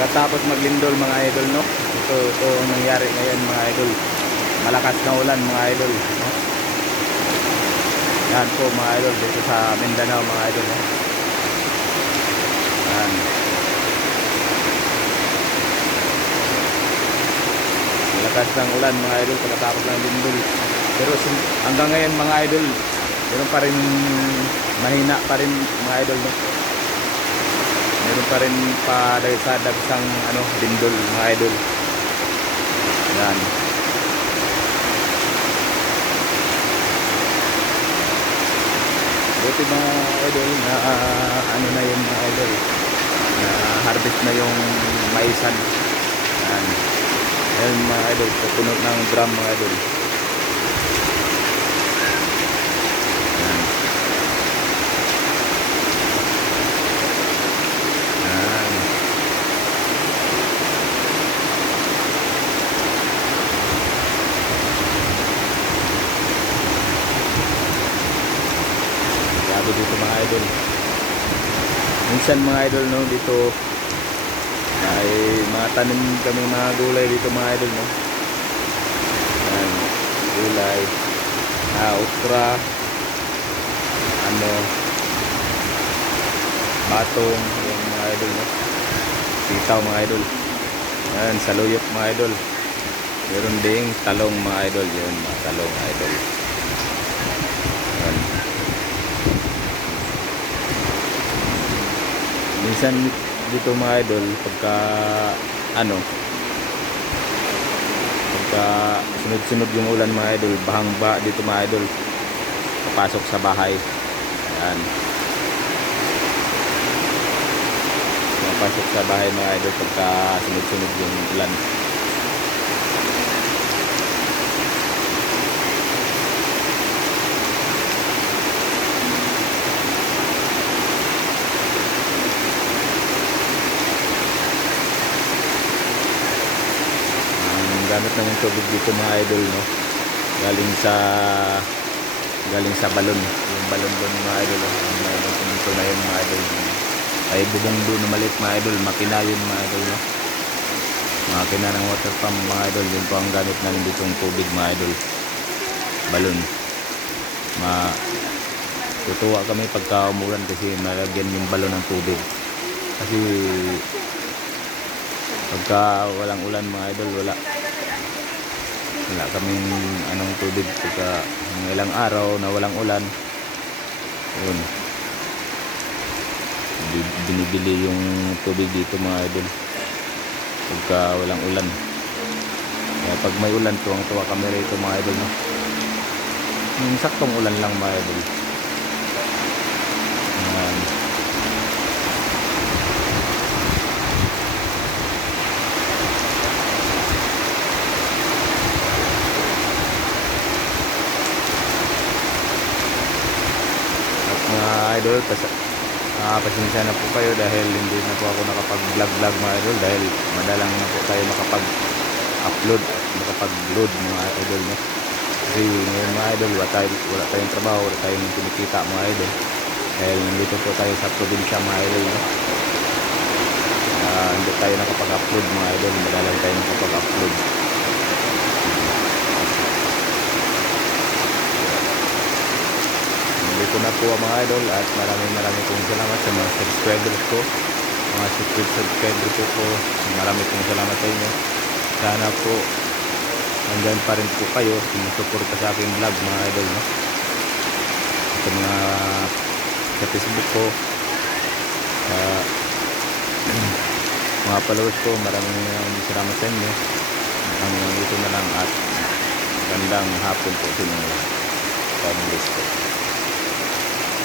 Katapos maglindol mga idol, no? Ito, ito ang nangyari ngayon mga idol. Malakas na ulan mga idol. No? Yan po mga idol, dito sa Mindanao mga idol. No? Yan. Malakas ng ulan mga idol pagkatapos ng lindol. Pero hanggang ngayon mga idol, meron pa rin mahina pa rin mga idol. No? Meron pa rin pa sa dagsang ano, lindol mga idol. Yan. Buti mga idol na ah, ano na yung mga idol na harvest na yung maisan. Yan. Yan mga idol, pupuno ng drum mga idol. Grabe dito mga idol. Minsan mga idol no dito ay mga tanim kami mga gulay dito mga idol no. Yan, gulay. Ah, okra. Ano batong yung mga idol no. Sitaw mga idol. Yan, saluyot mga idol. Meron ding talong mga idol. Yun, mga talong mga idol. Minsan dito mga idol pagka ano pagka sunod-sunod yung ulan mga idol bahang ba dito mga idol papasok sa bahay. Yan papasok sa bahay mga idol pagka sunod-sunod yung ulan ang gamit namin tubig dito mga idol no? Galing sa galing sa balon. Yung balon doon mga idol oh. ang na yun mga idol. Ay bubong doon na maliit mga idol. Makina yun mga idol no? Makina ng water pump mga idol. Yun po ang gamit namin dito ng tubig mga idol. Balon. Ma tutuwa kami pagka umulan kasi malagyan yung balon ng tubig. Kasi pagka walang ulan mga idol wala. Wala kaming anong tubig pagka ng ilang araw na walang ulan. Yun. Bi- binibili yung tubig dito mga idol. Pagka walang ulan. Kaya pag may ulan tuwang tuwa kami rito mga idol no? yung saktong ulan lang mga idol Ayan. At mga idol, pas ah, pasensya na po kayo dahil hindi na po ako nakapag-vlog-vlog mga idol dahil madalang na po tayo makapag-upload at makapag-load mga idol. No? Kasi ngayon mga idol, wala, tayo, wala tayong trabaho, wala tayong kinikita mga idol. Dahil nandito po tayo sa probinsya mga idol. No? Ah, hindi tayo nakapag-upload mga idol, madalang tayo nakapag-upload. Nandito na po mga idol at maraming maraming pong salamat sa mga subscribers ko. Mga secret subscribers ko po. Maraming pong salamat sa inyo. Sana po nandyan pa rin po kayo sumusuporta sa aking vlog mga idol. No? Sa mga sa Facebook ko. Sa mga followers ko. Maraming maraming salamat sa inyo. Hanggang dito na lang at gandang hapon po sa inyo. God bless po.